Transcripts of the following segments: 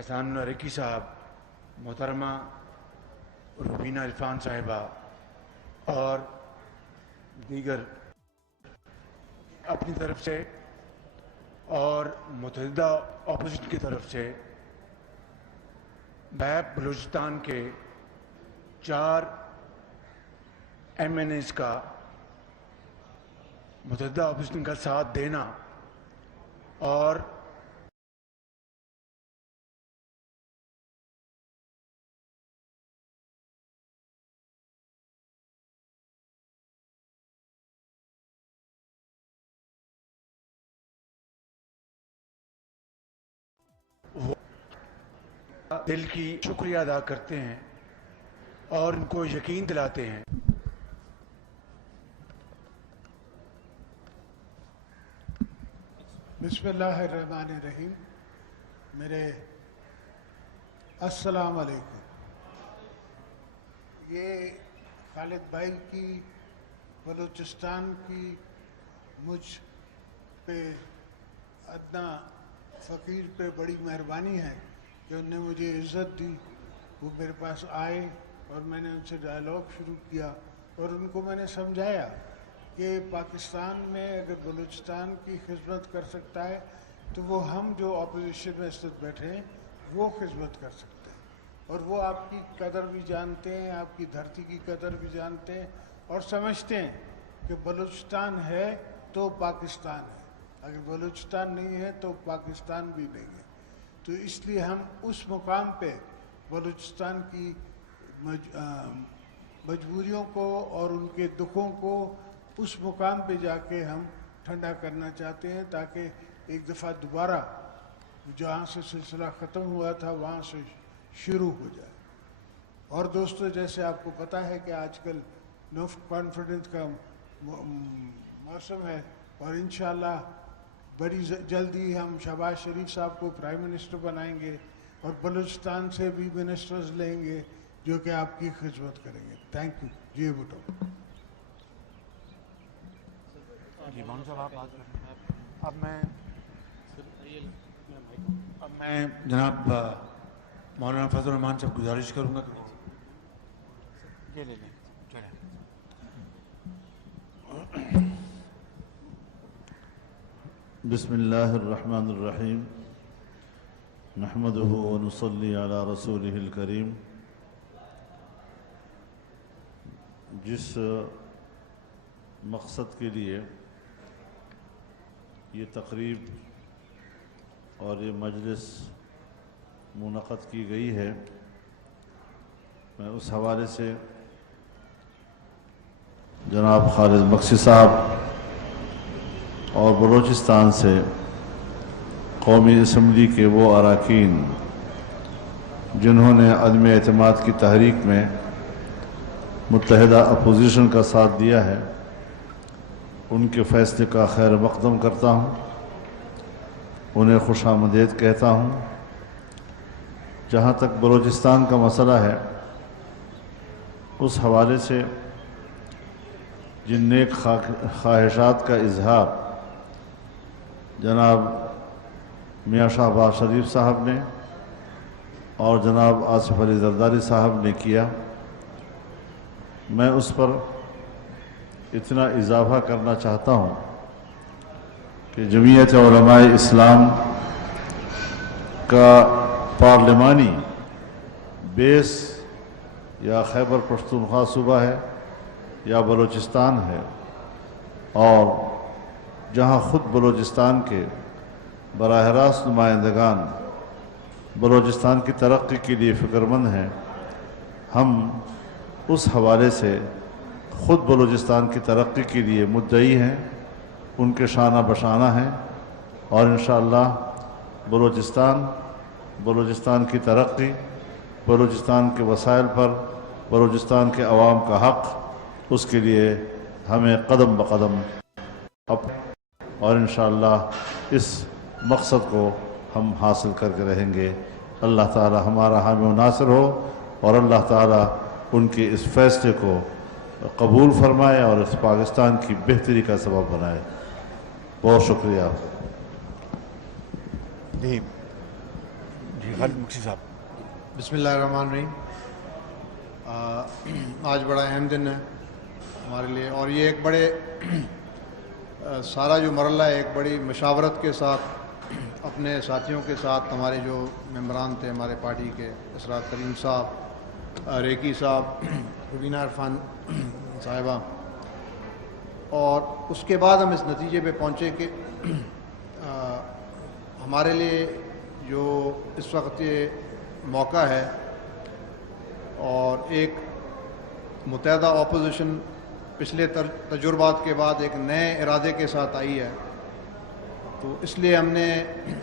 احسان رکی صاحب، محترمہ روبینہ عرفان صاحبہ اور دیگر اپنی طرف سے اور متحدہ اپوزیشن کی طرف سے بیپ بلوچستان کے 4 ایم این ایز کا متحدہ اپوزیشن کا ساتھ دینا اور دل کی شکریہ ادا کرتے ہیں اور ان کو یقین دلاتے ہیں۔ بسم اللہ الرحمن الرحیم۔ میرے السلام علیکم۔ یہ خالد بھائی کی بلوچستان کی مجھ پہ ادنا فقیر پہ بڑی مہربانی ہے کہ انہوں نے مجھے عزت دی، وہ میرے پاس آئے اور میں نے ان سے ڈائلاگ شروع کیا اور ان کو میں نے سمجھایا کہ پاکستان میں اگر بلوچستان کی خدمت کر سکتا ہے تو وہ ہم جو اپوزیشن میں اس وقت بیٹھے ہیں وہ خدمت کر سکتے ہیں، اور وہ آپ کی قدر بھی جانتے ہیں، آپ کی دھرتی کی قدر بھی جانتے ہیں اور سمجھتے ہیں کہ بلوچستان ہے تو پاکستان ہے، اگر بلوچستان نہیں ہے تو پاکستان بھی نہیں ہے۔ تو اس لیے ہم اس مقام پہ بلوچستان کی مجبوریوں کو اور ان کے دکھوں کو اس مقام پہ جا کے ہم ٹھنڈا کرنا چاہتے ہیں، تاکہ ایک دفعہ دوبارہ جہاں سے سلسلہ ختم ہوا تھا وہاں سے شروع ہو جائے۔ اور دوستو، جیسے آپ کو پتہ ہے کہ آج کل نو کانفیڈنس کا موسم ہے اور انشاءاللہ بڑی جلدی ہم شہباز شریف صاحب کو پرائم منسٹر بنائیں گے اور بلوچستان سے بھی منسٹرز لیں گے جو کہ آپ کی خدمت کریں گے۔ تھینک یو جی بٹو۔ جی مولانا صاحب آپ بات کر رہے ہیں۔ اب میں جناب مولانا فضل الرحمان صاحب گزارش کروں گا کہ یہ لے لیں چلیں۔ بسم اللہ الرحمن الرحیم، نحمده ونصلی علی رسولہ الکریم۔ جس مقصد کے لیے یہ تقریب اور یہ مجلس منعقد کی گئی ہے، میں اس حوالے سے جناب خالد بخشی صاحب اور بلوچستان سے قومی اسمبلی کے وہ اراکین جنہوں نے عدم اعتماد کی تحریک میں متحدہ اپوزیشن کا ساتھ دیا ہے، ان کے فیصلے کا خیر مقدم کرتا ہوں، انہیں خوش آمدید کہتا ہوں۔ جہاں تک بلوچستان کا مسئلہ ہے، اس حوالے سے جن نیک خواہشات کا اظہار جناب میاں شہباز شریف صاحب نے اور جناب آصف علی زرداری صاحب نے کیا، میں اس پر اتنا اضافہ کرنا چاہتا ہوں کہ جمعیت علماء اسلام کا پارلیمانی بیس یا خیبر پختونخوا صوبہ ہے یا بلوچستان ہے، اور جہاں خود بلوچستان کے براہ راست نمائندگان بلوچستان کی ترقی کے لیے فکر مند ہیں، ہم اس حوالے سے خود بلوچستان کی ترقی کے لیے مدعی ہیں، ان کے شانہ بشانہ ہیں، اور انشاءاللہ بلوچستان کی ترقی، بلوچستان کے وسائل پر بلوچستان کے عوام کا حق، اس کے لیے ہمیں قدم بقدم اور انشاءاللہ اس مقصد کو ہم حاصل کر کے رہیں گے۔ اللہ تعالی ہمارا حامی و ناصر ہو اور اللہ تعالی ان کے اس فیصلے کو قبول فرمائے اور اس پاکستان کی بہتری کا سبب بنائے۔ بہت شکریہ۔ جی جی خالد مکسی صاحب. بسم اللہ الرحمن الرحیم. آج بڑا اہم دن ہے ہمارے لیے، اور یہ ایک بڑے سارا جو مرحلہ ہے ایک بڑی مشاورت کے ساتھ اپنے ساتھیوں کے ساتھ، ہمارے جو ممبران تھے ہمارے پارٹی کے، اسرار کریم صاحب، ریکی صاحب، روبینہ عرفان صاحبہ، اور اس کے بعد ہم اس نتیجے پہ پہنچے کہ ہمارے لیے جو اس وقت یہ موقع ہے اور ایک متحدہ اپوزیشن پچھلے تجربات کے بعد ایک نئے ارادے کے ساتھ آئی ہے، تو اس لیے ہم نے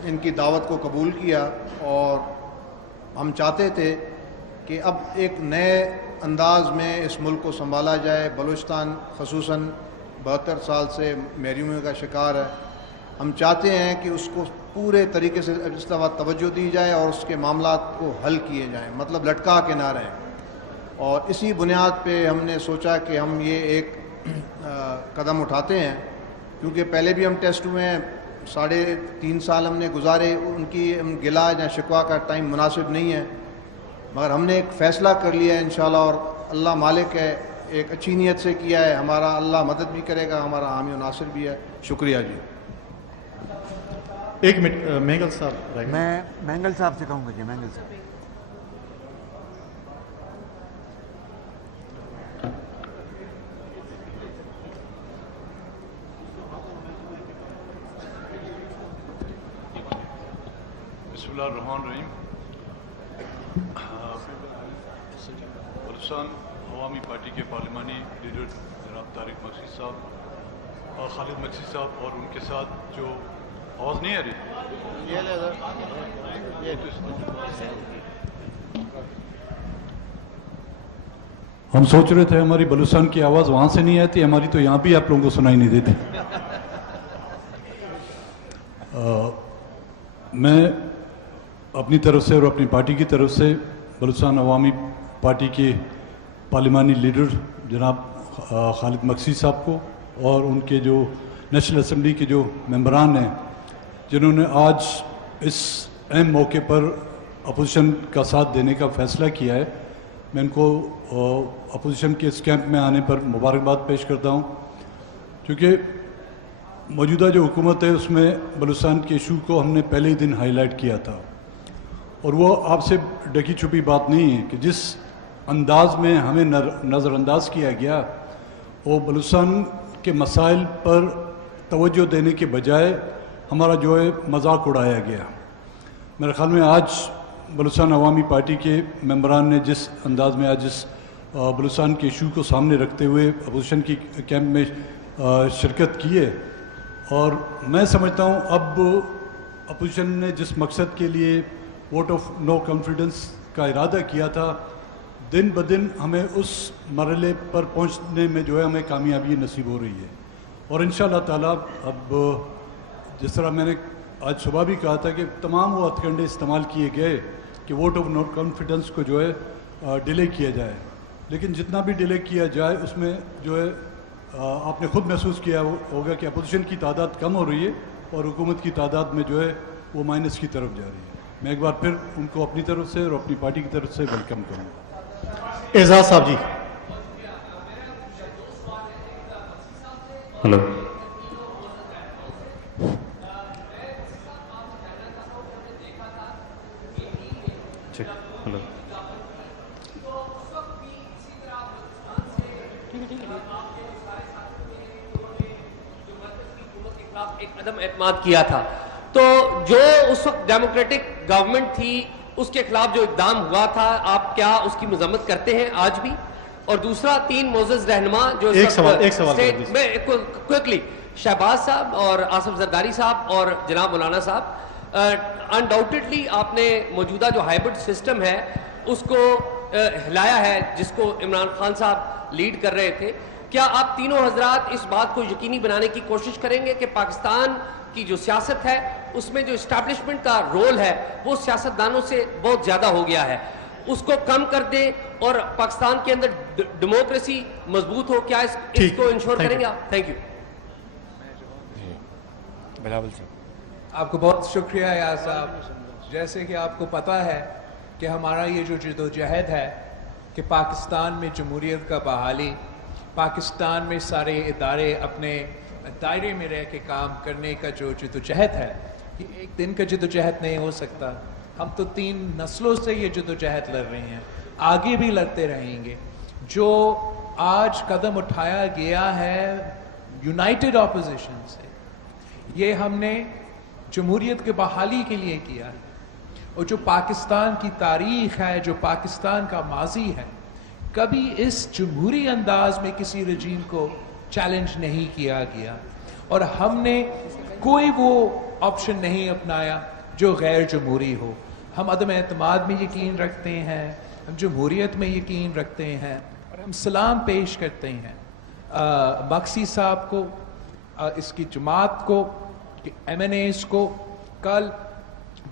ان کی دعوت کو قبول کیا، اور ہم چاہتے تھے کہ اب ایک نئے انداز میں اس ملک کو سنبھالا جائے. بلوچستان خصوصاً 72 سال سے محرومیوں کا شکار ہے. ہم چاہتے ہیں کہ اس کو پورے طریقے سے اس دفعہ توجہ دی جائے اور اس کے معاملات کو حل کیے جائیں، مطلب لٹکا کے نہ رہیں. اور اسی بنیاد پہ ہم نے سوچا کہ ہم یہ ایک قدم اٹھاتے ہیں، کیونکہ پہلے بھی ہم ٹیسٹ ہوئے ہیں، 3.5 سال ہم نے گزارے، ان کی گلا یا شکوہ کا ٹائم مناسب نہیں ہے، مگر ہم نے ایک فیصلہ کر لیا ہے انشاءاللہ، اور اللہ مالک ہے، ایک اچھی نیت سے کیا ہے، ہمارا اللہ مدد بھی کرے گا، ہمارا حامی و ناصر بھی ہے. شکریہ جی. ایک منٹ مینگل صاحب. میں مینگل صاحب سے کہوں گا جی. مینگل صاحب. بسم اللہ الرحمن الرحیم. بلوچستان عوامی پارٹی کے پارلیمانی لیڈر جناب طارق مکسی صاحب اور خالد مکسی صاحب، اور ان کے ساتھ جو آواز نہیں آ رہی، ہم سوچ رہے تھے ہماری بلوچستان کی آواز وہاں سے نہیں آتی، ہماری تو یہاں بھی آپ لوگوں کو سنائی نہیں دیتی. میں اپنی طرف سے اور اپنی پارٹی کی طرف سے بلوچستان عوامی پارٹی کے پارلیمانی لیڈر جناب خالد مکسی صاحب کو اور ان کے جو نیشنل اسمبلی کے جو ممبران ہیں جنہوں نے آج اس اہم موقع پر اپوزیشن کا ساتھ دینے کا فیصلہ کیا ہے، میں ان کو اپوزیشن کے اس کیمپ میں آنے پر مبارکباد پیش کرتا ہوں، کیونکہ موجودہ جو حکومت ہے اس میں بلوچستان کے ایشو کو ہم نے پہلے ہی دن ہائی لائٹ کیا تھا، اور وہ آپ سے ڈکی چھپی بات نہیں ہے کہ جس انداز میں ہمیں نظر انداز کیا گیا، وہ بلوچستان کے مسائل پر توجہ دینے کے بجائے ہمارا جو ہے مذاق اڑایا گیا. میرے خیال میں آج بلوچستان عوامی پارٹی کے ممبران نے جس انداز میں آج اس بلوچستان کے ایشو کو سامنے رکھتے ہوئے اپوزیشن کی کیمپ میں شرکت کی ہے، اور میں سمجھتا ہوں اب اپوزیشن نے جس مقصد کے لیے ووٹ آف نو کانفیڈنس کا ارادہ کیا تھا، دن بدن ہمیں اس مرحلے پر پہنچنے میں جو ہے ہمیں کامیابی نصیب ہو رہی ہے. اور انشاءاللہ تعالیٰ اب جس طرح میں نے آج صبح بھی کہا تھا کہ تمام وہ ہتھ کنڈے استعمال کیے گئے کہ ووٹ آف نو کانفیڈنس کو جو ہے ڈیلے کیا جائے، لیکن جتنا بھی ڈیلے کیا جائے اس میں جو ہے آپ نے خود محسوس کیا ہوگا کہ اپوزیشن کی تعداد کم ہو رہی ہے اور حکومت کی تعداد میں جو ہے وہ مائنس کی طرف جا رہی ہے. میں ایک بار پھر ان کو اپنی طرف سے اور اپنی پارٹی کی طرف سے ویلکم کروں گا. اعزاز صاحب جی. ہلو. ہلو. ایک عدم اعتماد کیا تھا، تو جو اس وقت ڈیموکریٹک گورنمنٹ تھی اس کے خلاف جو اقدام ہوا تھا، آپ کیا اس کی مذمت کرتے ہیں آج بھی؟ اور دوسرا، 3 معزز رہنما جو ایک سوال میں کوئکلی شہباز صاحب اور آصف زرداری صاحب اور جناب مولانا صاحب، انڈاؤٹڈلی آپ نے موجودہ جو ہائبرڈ سسٹم ہے اس کو ہلایا ہے، جس کو عمران خان صاحب لیڈ کر رہے تھے. کیا آپ تینوں حضرات اس بات کو یقینی بنانے کی کوشش کریں گے کہ پاکستان کی جو سیاست ہے اس میں جو اسٹیبلشمنٹ کا رول ہے وہ سیاستدانوں سے بہت زیادہ ہو گیا ہے، اس کو کم کر دیں اور پاکستان کے اندر ڈیموکریسی مضبوط ہو؟ کیا اس کو انشور کریں گے آپ؟ Thank you. بلاول صاحب. آپ کو بہت شکریہ یار صاحب. جیسے کہ آپ کو پتہ ہے کہ ہمارا یہ جو جدوجہد ہے کہ پاکستان میں جمہوریت کا بحالی، پاکستان میں سارے ادارے اپنے دائرے میں رہ کے کام کرنے کا جو جدوجہد ہے، یہ ایک دن کا جدوجہد نہیں ہو سکتا. ہم تو 3 نسلوں سے یہ جدوجہد لڑ رہے ہیں، آگے بھی لڑتے رہیں گے. جو آج قدم اٹھایا گیا ہے یونائٹڈ اپوزیشن سے، یہ ہم نے جمہوریت کے بحالی کے لیے کیا ہے. اور جو پاکستان کی تاریخ ہے، جو پاکستان کا ماضی ہے، کبھی اس جمہوری انداز میں کسی رجیم کو چیلنج نہیں کیا گیا. اور ہم نے کوئی وہ آپشن نہیں اپنایا جو غیر جمہوری ہو. ہم عدم اعتماد میں یقین رکھتے ہیں، ہم جمہوریت میں یقین رکھتے ہیں، اور ہم سلام پیش کرتے ہیں مقصی صاحب کو، اس کی جماعت کو، MNAs کو. کل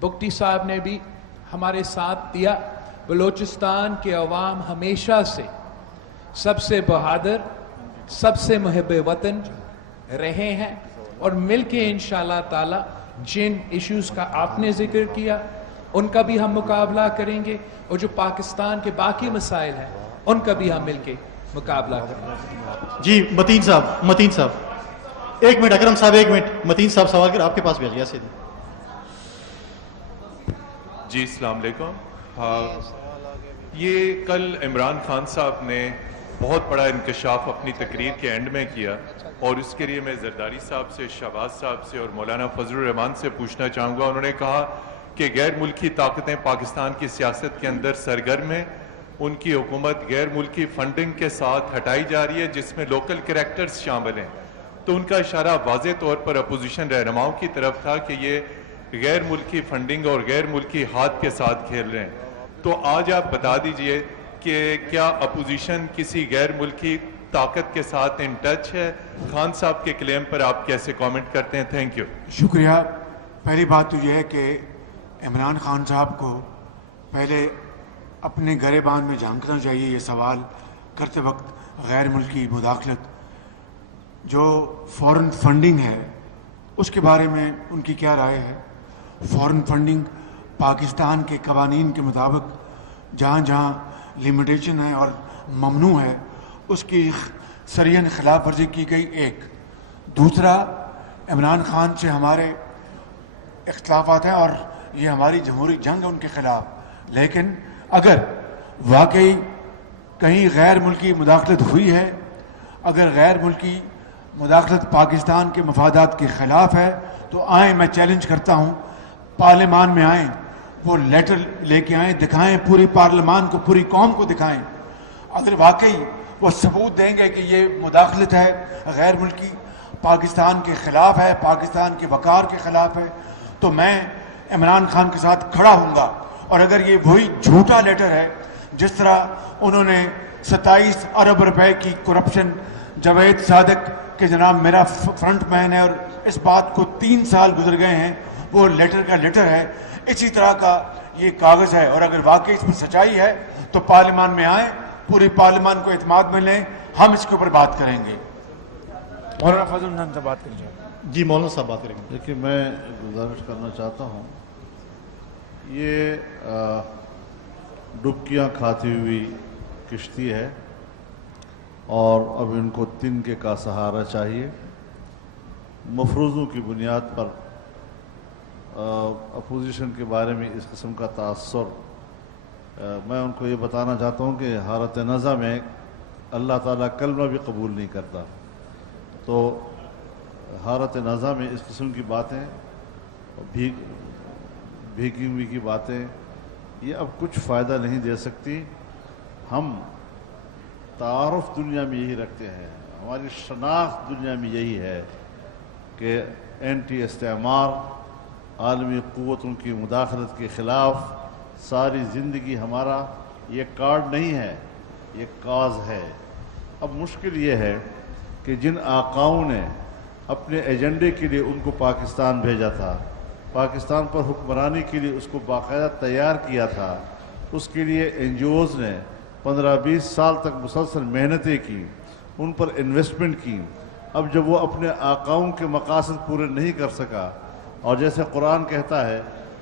بگٹی صاحب نے بھی ہمارے ساتھ دیا. بلوچستان کے عوام ہمیشہ سے سب سے بہادر، سب سے محب وطن رہے ہیں، اور مل کے انشاءاللہ تعالی جن ایشوز کا آپ نے ذکر کیا ان کا بھی ہم مقابلہ کریں گے، اور جو پاکستان کے باقی مسائل ہیں ان کا بھی ہم مل کے مقابلہ کریں گے. جی متین صاحب 1 منٹ. اکرم صاحب 1 منٹ. متین صاحب سوال کر آپ کے پاس بھی آ گیا سیدھے. جی السلام علیکم. یہ کل عمران خان صاحب نے بہت بڑا انکشاف اپنی تقریر کے اینڈ میں کیا، اور اس کے لیے میں زرداری صاحب سے، شہباز صاحب سے اور مولانا فضل الرحمان سے پوچھنا چاہوں گا. انہوں نے کہا کہ غیر ملکی طاقتیں پاکستان کی سیاست کے اندر سرگرم ہیں، ان کی حکومت غیر ملکی فنڈنگ کے ساتھ ہٹائی جا رہی ہے جس میں لوکل کریکٹرز شامل ہیں. تو ان کا اشارہ واضح طور پر اپوزیشن رہنماؤں کی طرف تھا کہ یہ غیر ملکی فنڈنگ اور غیر ملکی ہاتھ کے ساتھ کھیل رہے ہیں. تو آج آپ بتا دیجئے کہ کیا اپوزیشن کسی غیر ملکی طاقت کے ساتھ ان ٹچ ہے؟ خان صاحب کے کلیم پر آپ کیسے کامنٹ کرتے ہیں؟ Thank you. شکریہ. پہلی بات تو یہ ہے کہ عمران خان صاحب کو پہلے اپنے گریبان میں جھانکنا چاہیے. یہ سوال کرتے وقت غیر ملکی مداخلت جو فورن فنڈنگ ہے اس کے بارے میں ان کی کیا رائے ہے؟ فورن فنڈنگ پاکستان کے قوانین کے مطابق جہاں جہاں لمیٹیشن ہے اور ممنوع ہے اس کی سریحاً خلاف ورزی کی گئی. ایک دوسرا، عمران خان سے ہمارے اختلافات ہیں اور یہ ہماری جمہوری جنگ ہے ان کے خلاف، لیکن اگر واقعی کہیں غیر ملکی مداخلت ہوئی ہے، اگر غیر ملکی مداخلت پاکستان کے مفادات کے خلاف ہے تو آئیں، میں چیلنج کرتا ہوں، پارلیمان میں آئیں، وہ لیٹر لے کے آئیں، دکھائیں پوری پارلیمان کو، پوری قوم کو دکھائیں. اگر واقعی وہ ثبوت دیں گے کہ یہ مداخلت ہے غیر ملکی، پاکستان کے خلاف ہے، پاکستان کے وقار کے خلاف ہے، تو میں عمران خان کے ساتھ کھڑا ہوں گا. اور اگر یہ وہی جھوٹا لیٹر ہے جس طرح انہوں نے 27 ارب روپے کی کرپشن، جاوید صادق کہ جناب میرا فرنٹ مین ہے اور اس بات کو 3 سال گزر گئے ہیں، وہ لیٹر کا لیٹر ہے، اسی طرح کا یہ کاغذ ہے. اور اگر واقعی اس میں سچائی ہے تو پارلیمان میں آئیں، پوری پارلیمان کو اعتماد میں لیں، ہم اس کے اوپر بات کریں گے. مولانا فضل الرحمان سے بات کریں. جی مولانا صاحب بات کریں گے. دیکھیے، میں گزارش کرنا چاہتا ہوں، یہ ڈبکیاں کھاتی ہوئی کشتی ہے اور اب ان کو تنکے کا سہارا چاہیے. مفروضوں کی بنیاد پر اپوزیشن کے بارے میں اس قسم کا تاثر، میں ان کو یہ بتانا چاہتا ہوں کہ حالت نزع میں اللہ تعالیٰ کلمہ بھی قبول نہیں کرتا. تو حالت نزع میں اس قسم کی باتیں، بھیگی ہوئی کی باتیں، یہ اب کچھ فائدہ نہیں دے سکتی. ہم تعارف دنیا میں یہی رکھتے ہیں، ہماری شناخت دنیا میں یہی ہے کہ اینٹی استعمار، عالمی قوتوں کی مداخلت کے خلاف ساری زندگی ہمارا یہ کارڈ نہیں ہے، یہ کاز ہے. اب مشکل یہ ہے کہ جن آقاؤں نے اپنے ایجنڈے کے لیے ان کو پاکستان بھیجا تھا، پاکستان پر حکمرانی کے لیے اس کو باقاعدہ تیار کیا تھا، اس کے لیے NGOs نے 15-20 سال تک مسلسل محنتیں کی، ان پر انویسٹمنٹ کی. اب جب وہ اپنے آقاؤں کے مقاصد پورے نہیں کر سکا، اور جیسے قرآن کہتا ہے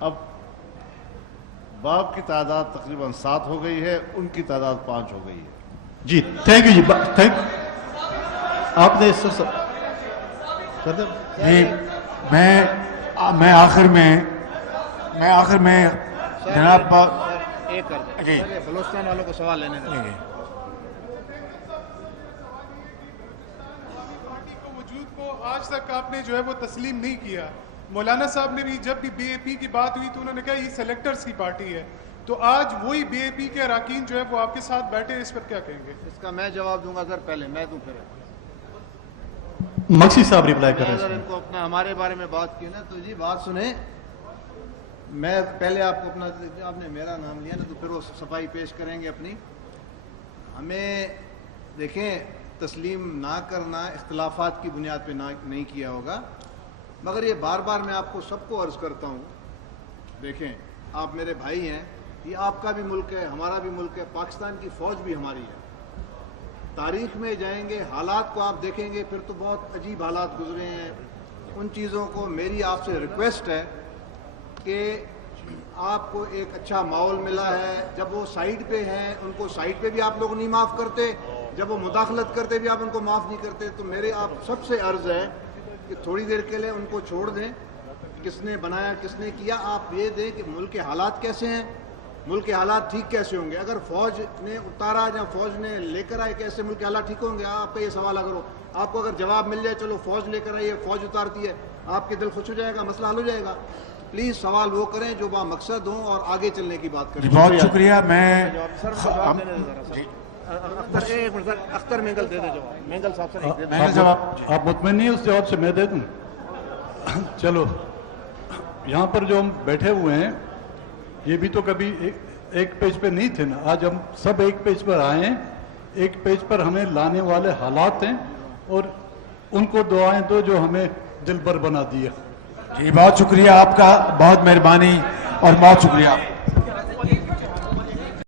اب باب کی تعداد تقریباً 7 ہو گئی ہے، ان کی تعداد 5 ہو گئی ہے. جی تھینک یو جی، تھینک آپ نے جی میں آخر میں جناب ایک کر دیں بلوچستان والوں کو سوال لینے دیں. وجود کو آج تک آپ نے جو ہے وہ تسلیم نہیں کیا. مولانا صاحب نے بھی جب بھی بی اے پی کی بات ہوئی تو انہوں نے کہا یہ سلیکٹرز کی پارٹی ہے، تو آج وہی بی اے پی کے اراکین جو ہے وہ آپ کے ساتھ بیٹھے، اس پر کیا کہیں گے؟ اس کا میں جواب دوں گا سر، پہلے میں دوں پھر مقصد صاحب ریپلائی کر رہے ہیں. اگر ان کو اپنا ہمارے بارے میں بات کی نا تو جی بات سنیں. میں پہلے آپ کو اپنا، آپ نے میرا نام لیا نا تو پھر وہ صفائی پیش کریں گے اپنی. ہمیں دیکھیں تسلیم نہ کرنا اختلافات کی بنیاد پہ نہیں کیا ہوگا، مگر یہ بار بار میں آپ کو سب کو عرض کرتا ہوں، دیکھیں آپ میرے بھائی ہیں، یہ آپ کا بھی ملک ہے، ہمارا بھی ملک ہے، پاکستان کی فوج بھی ہماری ہے. تاریخ میں جائیں گے، حالات کو آپ دیکھیں گے، پھر تو بہت عجیب حالات گزرے ہیں. ان چیزوں کو میری آپ سے ریکویسٹ ہے کہ آپ کو ایک اچھا ماحول ملا ہے. جب وہ سائیڈ پہ ہیں ان کو سائیڈ پہ بھی آپ لوگ نہیں معاف کرتے، جب وہ مداخلت کرتے بھی آپ ان کو معاف نہیں کرتے. تو میرے آپ سب سے عرض ہے کہ تھوڑی دیر کے لیے ان کو چھوڑ دیں. کس نے بنایا کس نے کیا، آپ یہ دیں کہ ملک کے حالات کیسے ہیں، ملک کے حالات ٹھیک کیسے ہوں گے. اگر فوج نے اتارا یا فوج نے لے کر آئے کیسے ملک کے حالات ٹھیک ہوں گے. آپ کا یہ سوال اگر ہو، آپ کو اگر جواب مل جائے چلو فوج لے کر آئی ہے، فوج اتارتی ہے، آپ کے دل خوش ہو جائے گا، مسئلہ حل ہو جائے گا. پلیز سوال وہ کریں جو با مقصد ہوں اور آگے چلنے کی بات کریں. بہت شکریہ. میں اختر مینگل دے دے جواب. مینگل صاحب سے آپ مطمئن نہیں اس جواب سے؟ میں دے دوں. چلو یہاں پر جو ہم بیٹھے ہوئے ہیں یہ بھی تو کبھی ایک پیج پہ نہیں تھے نا. آج ہم سب ایک پیج پر آئے ہیں. ایک پیج پر ہمیں لانے والے حالات ہیں اور ان کو دعائیں دو جو ہمیں دل بر بنا دیا. جی بہت شکریہ آپ کا، بہت مہربانی اور بہت شکریہ.